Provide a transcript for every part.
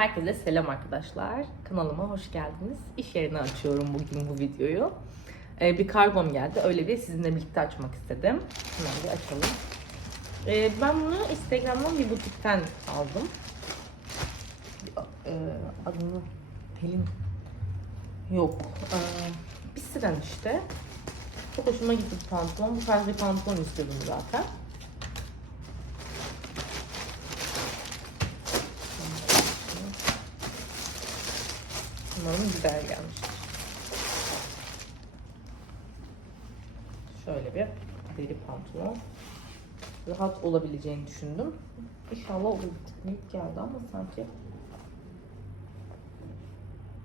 Herkese selam arkadaşlar. Kanalıma hoş geldiniz. İş yerine açıyorum bugün bu videoyu. Ee, bir kargom geldi. Öyle bir sizinle birlikte açmak istedim. Hemen bir açalım. Ee, ben bunu Instagram'dan bir butikten aldım. Ee, adını Pelin yok. Ee, bir siren işte. Çok hoşuma gitti pantolon. Bu tarz bir pantolon istiyordum zaten. Umarım güzel gelmiştir. Şöyle bir deri pantolon. Rahat olabileceğini düşündüm. İnşallah olur. Tık büyük geldi ama sanki.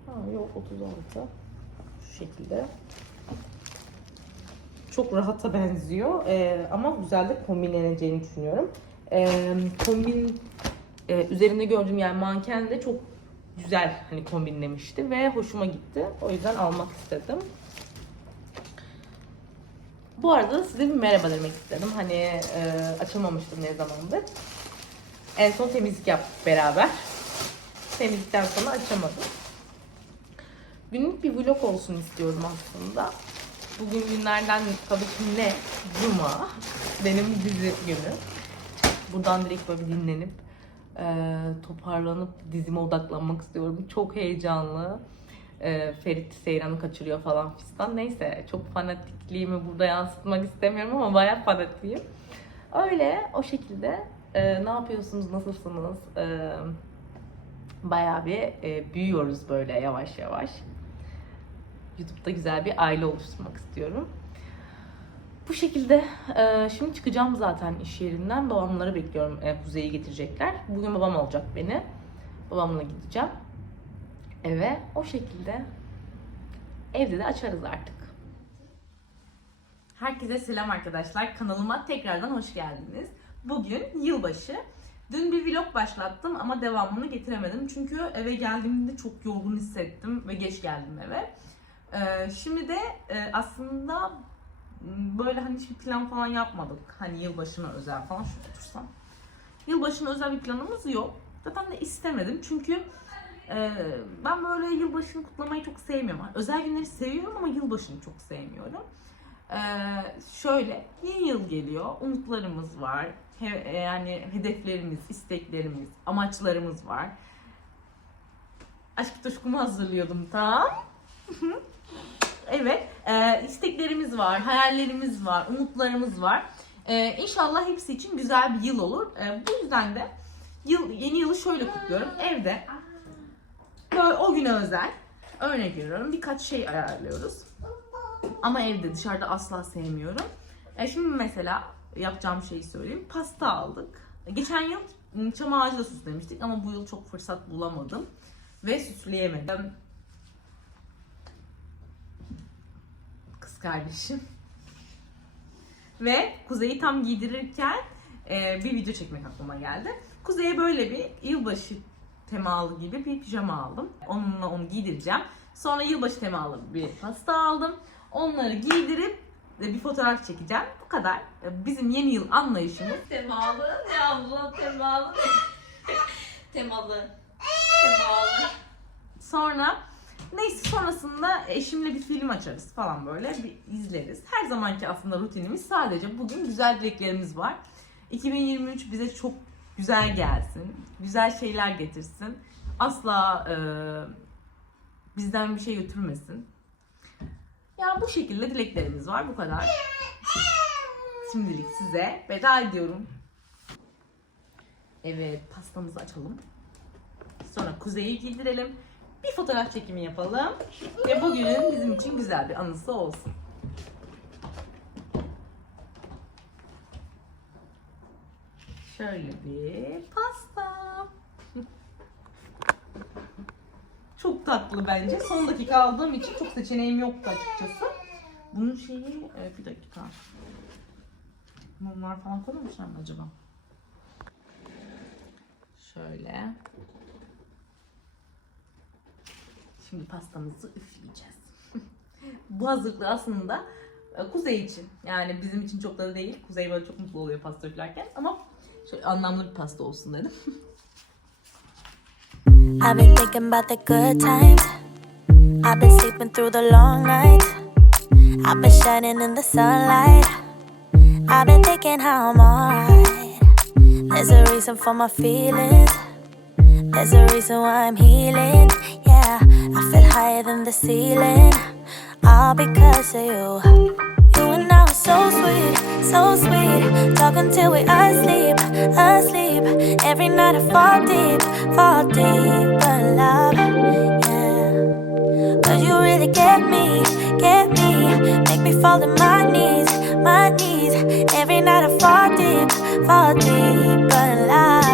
Ha yok 36. Şu şekilde. Çok rahata benziyor Ee, ama güzel de kombinleneceğini düşünüyorum. Ee, kombin e, üzerinde gördüğüm yani manken de çok güzel hani kombinlemişti ve hoşuma gitti. O yüzden almak istedim. Bu arada size bir merhaba demek istedim. Hani e, açamamıştım ne zamandır. En son temizlik yaptık beraber. Temizlikten sonra açamadım. Günlük bir vlog olsun istiyorum aslında. Bugün günlerden tabii ki ne? Cuma. Benim dizi günü. Buradan direkt böyle dinlenip e, toparlanıp dizime odaklanmak istiyorum. Çok heyecanlı. E, Ferit Seyran'ı kaçırıyor falan fistan. Neyse çok fanatikliğimi burada yansıtmak istemiyorum ama bayağı fanatiyim. Öyle o şekilde e, ne yapıyorsunuz, nasılsınız? E, bayağı bir e, büyüyoruz böyle yavaş yavaş. YouTube'da güzel bir aile oluşturmak istiyorum. Bu şekilde e, şimdi çıkacağım zaten iş yerinden. Babamları bekliyorum. E, Kuzey'i getirecekler. Bugün babam alacak beni. Babamla gideceğim. Eve o şekilde evde de açarız artık. Herkese selam arkadaşlar. Kanalıma tekrardan hoş geldiniz. Bugün yılbaşı. Dün bir vlog başlattım ama devamını getiremedim. Çünkü eve geldiğimde çok yorgun hissettim ve geç geldim eve. Ee, şimdi de e, aslında böyle hani hiçbir plan falan yapmadık. Hani yılbaşına özel falan. Şuraya otursam. Yılbaşına özel bir planımız yok. Zaten de istemedim çünkü e, ben böyle yılbaşını kutlamayı çok sevmiyorum. Hani özel günleri seviyorum ama yılbaşını çok sevmiyorum. E, şöyle yeni yıl geliyor. Umutlarımız var. He- yani hedeflerimiz, isteklerimiz, amaçlarımız var. Aşk tutuşkumu hazırlıyordum tam. Evet, e, isteklerimiz var, hayallerimiz var, umutlarımız var. E, inşallah hepsi için güzel bir yıl olur. E, bu yüzden de yıl, yeni yılı şöyle kutluyorum. Evde böyle o güne özel, örnek veriyorum birkaç şey ayarlıyoruz. Ama evde dışarıda asla sevmiyorum. E, şimdi mesela yapacağım şeyi söyleyeyim. Pasta aldık. Geçen yıl ım, çam ağacı da süslemiştik ama bu yıl çok fırsat bulamadım ve süsleyemedim. Kız kardeşim. Ve Kuzey'i tam giydirirken e, bir video çekmek aklıma geldi. Kuzey'e böyle bir yılbaşı temalı gibi bir pijama aldım. Onunla onu giydireceğim. Sonra yılbaşı temalı bir pasta aldım. Onları giydirip e, bir fotoğraf çekeceğim. Bu kadar. E, Bizim yeni yıl anlayışımız. Temalı ne abla temalı temalı temalı Sonra neyse sonrasında eşimle bir film açarız falan böyle bir izleriz. Her zamanki aslında rutinimiz sadece bugün güzel dileklerimiz var. 2023 bize çok güzel gelsin. Güzel şeyler getirsin. Asla e, bizden bir şey götürmesin. Ya bu şekilde dileklerimiz var. Bu kadar. Şimdilik size veda ediyorum. Evet pastamızı açalım. Sonra kuzeyi giydirelim. Bir fotoğraf çekimi yapalım. Ve bugünün bizim için güzel bir anısı olsun. Şöyle bir pasta. Çok tatlı bence. Son dakika aldığım için çok seçeneğim yoktu açıkçası. Bunun şeyi e, bir dakika. Mumlar falan koymamışlar mı acaba? Şöyle. Şimdi pastamızı üfleyeceğiz. Bu hazırlığı aslında e, Kuzey için. Yani bizim için çok da değil. Kuzey böyle çok mutlu oluyor pasta üflerken. Ama şöyle anlamlı bir pasta olsun dedim. I've been thinking about the good times. I've been sleeping through the long nights. I've been shining in the sunlight. I've been thinking how I'm alright. There's a reason for my feelings. There's a reason why I'm healing. Higher than the ceiling. All because of you. You and I were so sweet, so sweet. Talking till we asleep, asleep. Every night I fall deep, fall deep. But love, yeah. Cause you really get me, get me. Make me fall to my knees, my knees. Every night I fall deep, fall deep. But love,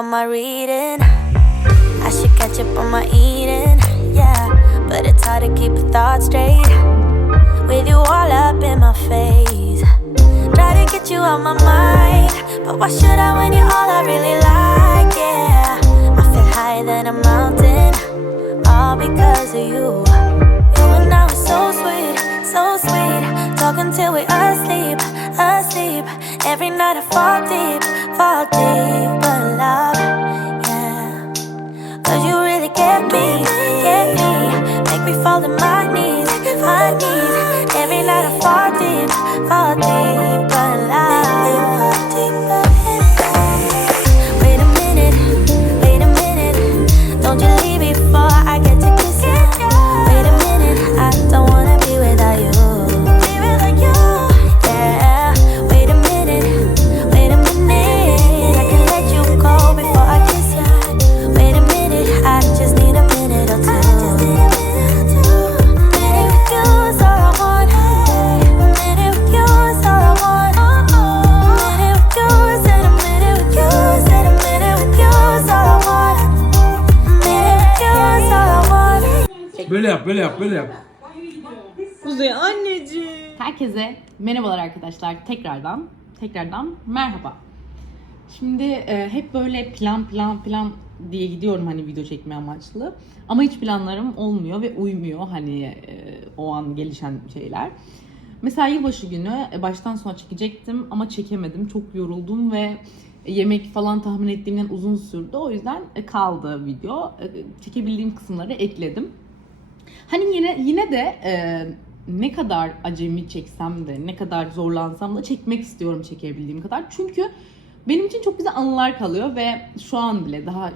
on my reading. I should catch up on my eating. Yeah, but it's hard to keep a thought straight with you all up in my face. Try to get you out my mind, but why should I when you're all I really like? Yeah, I feel higher than a mountain, all because of you. You and I were so sweet, so sweet, talking till we asleep, asleep. Every night I fall deep, fall deep, but love, yeah. Cause you really get me, get me, make me fall to my knees, my knees. Every night I fall deep, fall deep, Böyle yap, böyle yap. Kuzey anneciğim. Herkese merhabalar arkadaşlar tekrardan tekrardan merhaba. Şimdi e, hep böyle plan plan plan diye gidiyorum hani video çekme amaçlı. Ama hiç planlarım olmuyor ve uymuyor hani e, o an gelişen şeyler. Mesela yılbaşı günü e, baştan sona çekecektim ama çekemedim. Çok yoruldum ve yemek falan tahmin ettiğimden uzun sürdü. O yüzden e, kaldı video. E, Çekebildiğim kısımları ekledim. Hani yine yine de e, ne kadar acemi çeksem de ne kadar zorlansam da çekmek istiyorum çekebildiğim kadar. Çünkü benim için çok güzel anılar kalıyor ve şu an bile daha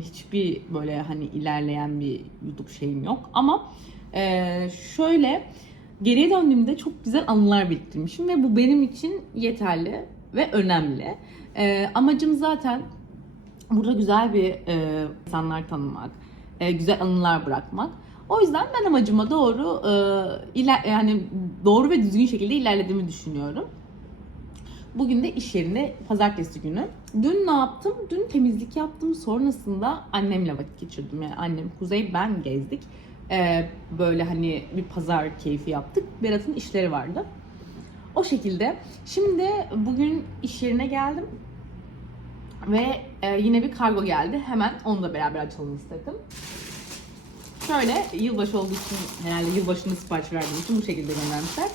hiçbir böyle hani ilerleyen bir YouTube şeyim yok. Ama e, şöyle geriye döndüğümde çok güzel anılar biriktirmişim ve bu benim için yeterli ve önemli. E, amacım zaten burada güzel bir e, insanlar tanımak, e, güzel anılar bırakmak. O yüzden ben amacıma doğru e, iler, yani doğru ve düzgün şekilde ilerlediğimi düşünüyorum. Bugün de iş yerinde pazartesi günü. Dün ne yaptım? Dün temizlik yaptım. Sonrasında annemle vakit geçirdim. Yani annem, Kuzey, ben gezdik. E, böyle hani bir pazar keyfi yaptık. Berat'ın işleri vardı. O şekilde. Şimdi bugün iş yerine geldim. Ve e, yine bir kargo geldi. Hemen onu da beraber açalım istedim. Şöyle yılbaşı olduğu için herhalde yılbaşında sipariş verdiğim için bu şekilde göndermişler.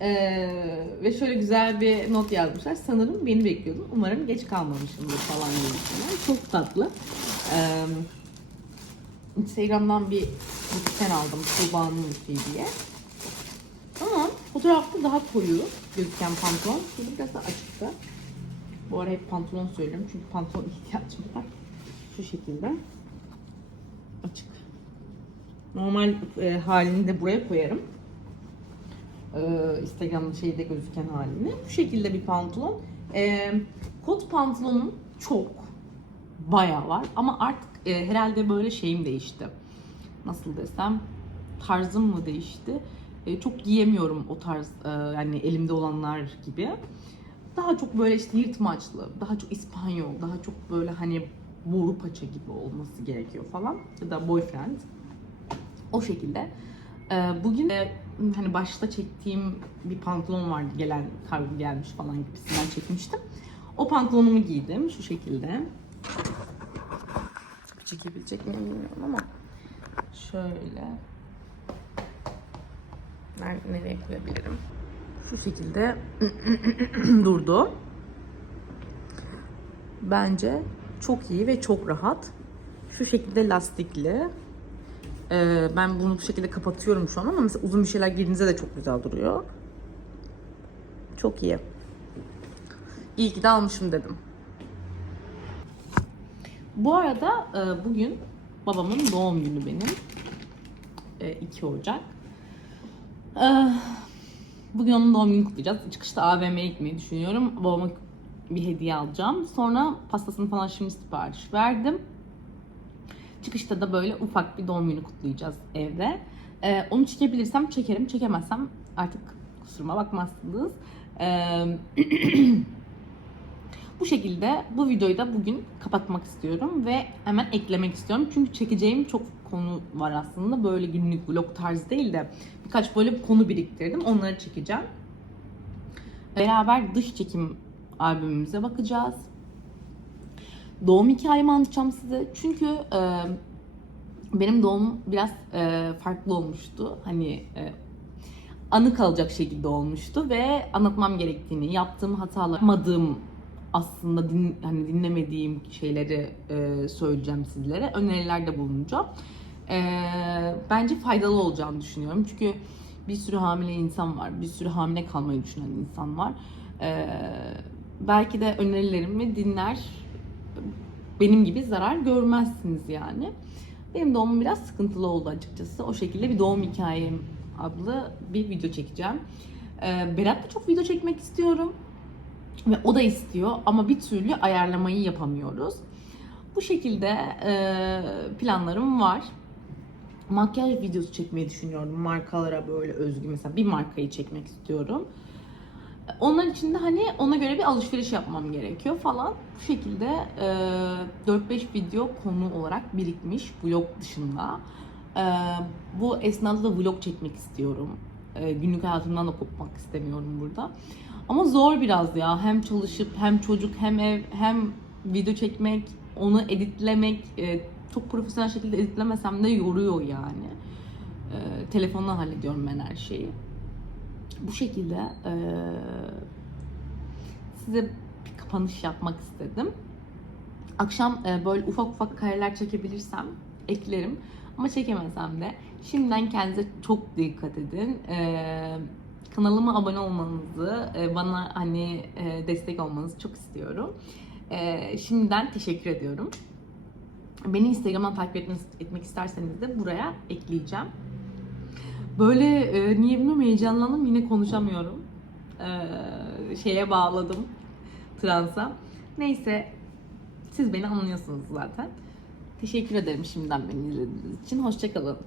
Ee, ve şöyle güzel bir not yazmışlar. Sanırım beni bekliyordum. Umarım geç kalmamışımdır falan gibisinden. Çok tatlı. Ee, Instagram'dan bir bülten aldım. Tuğba'nın müziği diye. Ama fotoğrafta daha koyu gözüken pantolon. Şurada biraz da açıktı. Bu ara hep pantolon söylüyorum çünkü pantolon ihtiyacım var. Şu şekilde. Açık. Normal e, halini de buraya koyarım. Ee, Instagram'da şeyde gözüken halini. Bu şekilde bir pantolon. Ee, kot pantolonum çok bayağı var ama artık e, herhalde böyle şeyim değişti. Nasıl desem tarzım mı değişti? E, çok giyemiyorum o tarz e, yani elimde olanlar gibi. Daha çok böyle işte yırtmaçlı, daha çok İspanyol, daha çok böyle hani boru paça gibi olması gerekiyor falan. Ya da boyfriend. O şekilde. Ee, bugün e, hani başta çektiğim bir pantolon vardı gelen kargo gelmiş falan gibisinden çekmiştim. O pantolonumu giydim şu şekilde. Çekebilecek miyim bilmiyorum ama şöyle Ner- nereye koyabilirim? Şu şekilde durdu. Bence çok iyi ve çok rahat. Şu şekilde lastikli. Ee, ben bunu bu şekilde kapatıyorum şu an ama mesela uzun bir şeyler giydiğinizde de çok güzel duruyor. Çok iyi. İyi ki de almışım dedim. Bu arada e, bugün babamın doğum günü benim. E, 2 Ocak. E, Bugün onun doğum gününü kutlayacağız. Çıkışta AVM'ye gitmeyi düşünüyorum. Babama bir hediye alacağım. Sonra pastasını falan şimdi sipariş verdim. Çıkışta da böyle ufak bir doğum günü kutlayacağız evde. Ee, onu çekebilirsem çekerim. Çekemezsem artık kusuruma bakmazsınız. Ee, bu şekilde bu videoyu da bugün kapatmak istiyorum ve hemen eklemek istiyorum. Çünkü çekeceğim çok konu var aslında. Böyle günlük vlog tarzı değil de birkaç böyle bir konu biriktirdim. Onları çekeceğim. Beraber dış çekim albümümüze bakacağız. Doğum hikayemi anlatacağım size. Çünkü e, benim doğumum biraz e, farklı olmuştu. Hani e, anı kalacak şekilde olmuştu ve anlatmam gerektiğini, yaptığım hatalar, yapmadığım aslında din, hani dinlemediğim şeyleri e, söyleyeceğim sizlere. Önerilerde bulunacağım. E, bence faydalı olacağını düşünüyorum. Çünkü bir sürü hamile insan var. Bir sürü hamile kalmayı düşünen insan var. E, belki de önerilerimi dinler benim gibi zarar görmezsiniz yani. Benim doğumum biraz sıkıntılı oldu açıkçası. O şekilde bir doğum hikayem adlı bir video çekeceğim. Ee, Berat'la çok video çekmek istiyorum. Ve o da istiyor ama bir türlü ayarlamayı yapamıyoruz. Bu şekilde e, planlarım var. Makyaj videosu çekmeyi düşünüyorum. Markalara böyle özgü mesela bir markayı çekmek istiyorum. Onlar için de hani ona göre bir alışveriş yapmam gerekiyor falan. Bu şekilde e, 4-5 video konu olarak birikmiş vlog dışında. E, bu esnada da vlog çekmek istiyorum. E, günlük hayatımdan da kopmak istemiyorum burada. Ama zor biraz ya. Hem çalışıp hem çocuk hem ev hem video çekmek, onu editlemek e, çok profesyonel şekilde editlemesem de yoruyor yani. E, telefonla hallediyorum ben her şeyi bu şekilde eee, size bir kapanış yapmak istedim. Akşam eee, böyle ufak ufak kareler çekebilirsem eklerim. Ama çekemesem de şimdiden kendinize çok dikkat edin. Eee, kanalıma abone olmanızı, eee, bana hani eee, destek olmanızı çok istiyorum. Eee, şimdiden teşekkür ediyorum. Beni Instagram'dan takip etmek isterseniz de buraya ekleyeceğim. Böyle e, niye bilmiyorum heyecanlandım yine konuşamıyorum. E, şeye bağladım transa. Neyse siz beni anlıyorsunuz zaten. Teşekkür ederim şimdiden beni izlediğiniz için. Hoşçakalın.